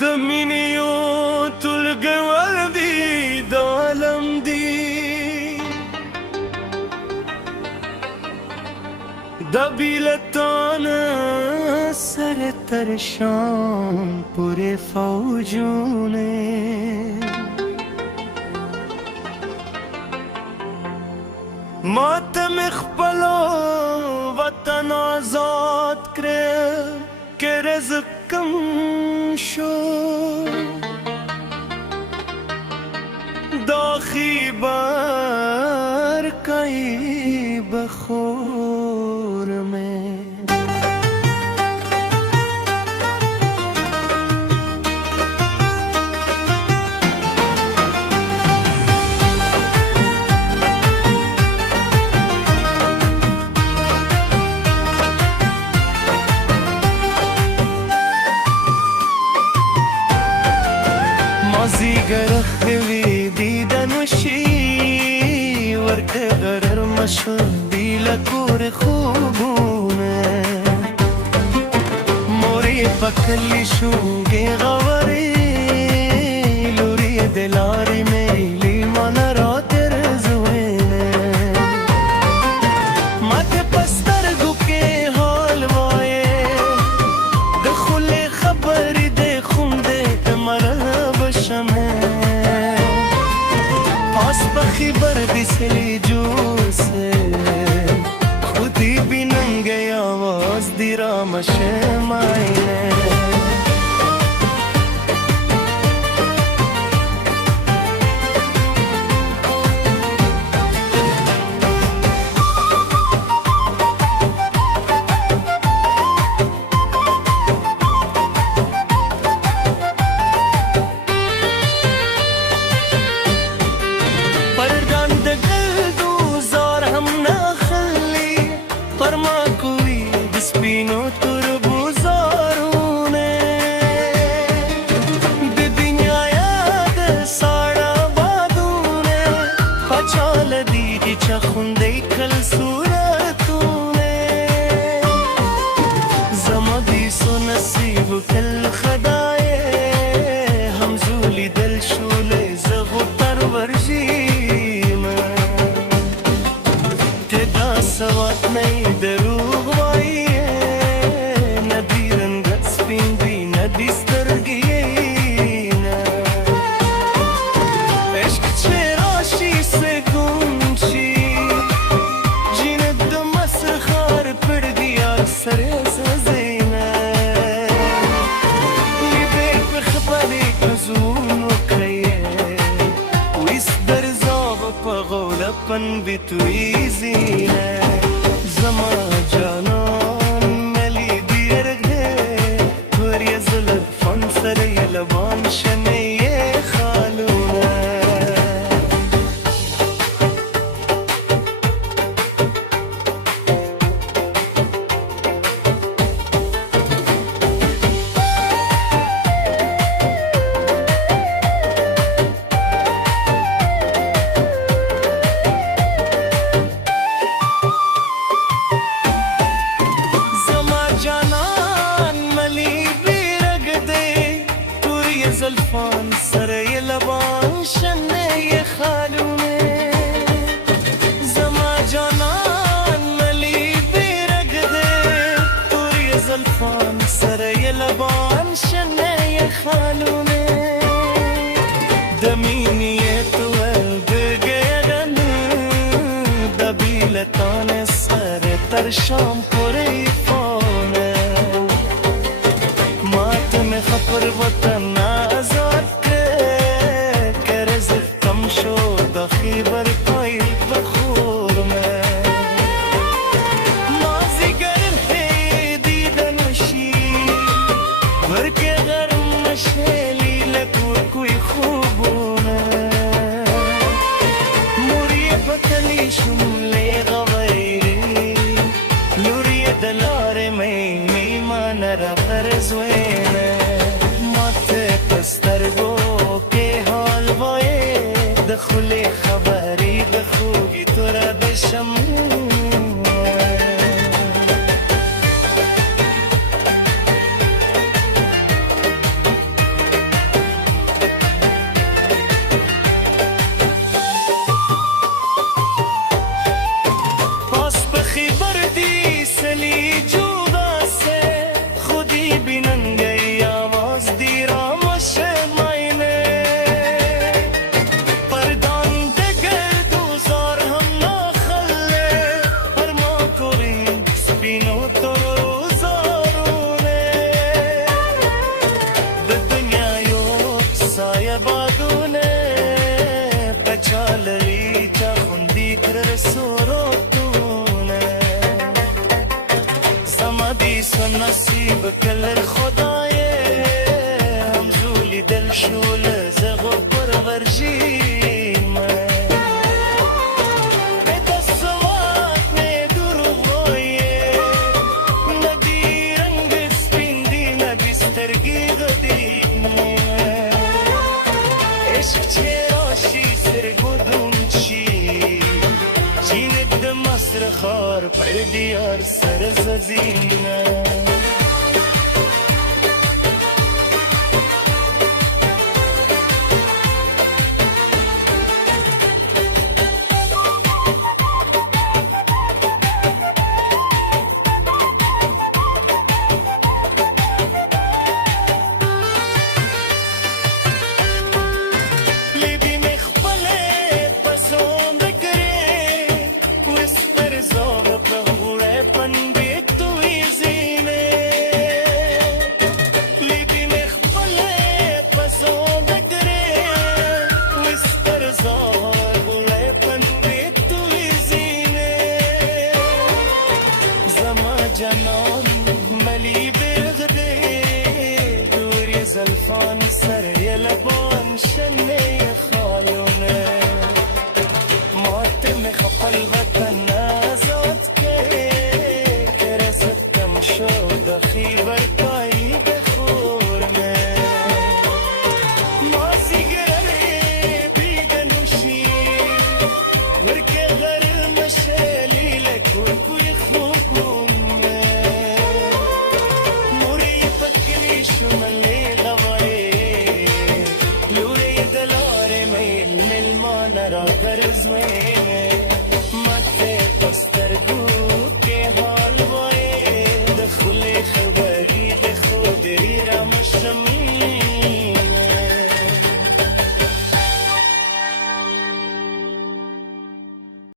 د مینیو ټولګه ور دي د عالم دي د بیلتان سر تر شام پورے فوجوں نے ماتم خپلو وطن آزاد کرے کہ رزق کم شو داخی بار کئی بخور میں مازیګر خوي دي د نوشي ورته غرر مشو دی لکور خوبونه موري پکلی شوګي غوري لوري دلاري مېلي من را تر زوینه ماته پستر ګوکه حال وای د خله خبر دې خوندې مرب شمه پاس بخی بردی سلی جو سے خودی بھی ننگے آواز دی رامش مائنے سپینو تربوزارونه د دنیا یاد ساړه بادونه پچال دي چې خوندې کل صورتونه زما دي سو نصیب کل خدای همزولي دل شولې زغو تر ورژیم ته دا سوات نه دروغ وای پن بھی تو ایزی ہے زما جانان ملی دیر گھے توری زلفان سر یلبان شنے یہ خالون زلفان سر یلبان شنه ی خالونه زما جانان ملی بیرگ ده توری زلفان سر یلبان شنه ی خالونه دمینی تو بگیدن دبیلتان سر تر شام پوری فانه ماتم خبر وطن خیبر پای بخور میں مازیگر ہے دیدن وشی بھر کے غرم مشیلی لکور کوئی خوبونه موری بکلی شملے غویری لوری دلار میں میمان را فرزوینه مات खबर दी सली जुगा से खुदी भी नंगई आवाज दी रामश मायने परदान दगर दूजार हम ना खले हर माँ कोरी सपीनो तो रोजारूने दुनिया यो साया बादूने पचालरी चाखुंदी कर सोरो نصیب کل خدایه همزولی دل شول زغو پرورجی من به دستوات نه دروغویه ندی رنگ سپیندی ندی سترگی غدیمه عشق چراشی سرگودون چی چیند مصر خار پر دیار سر زدینه جنان ملی بغدی دوری زلفان سر یلبان شنه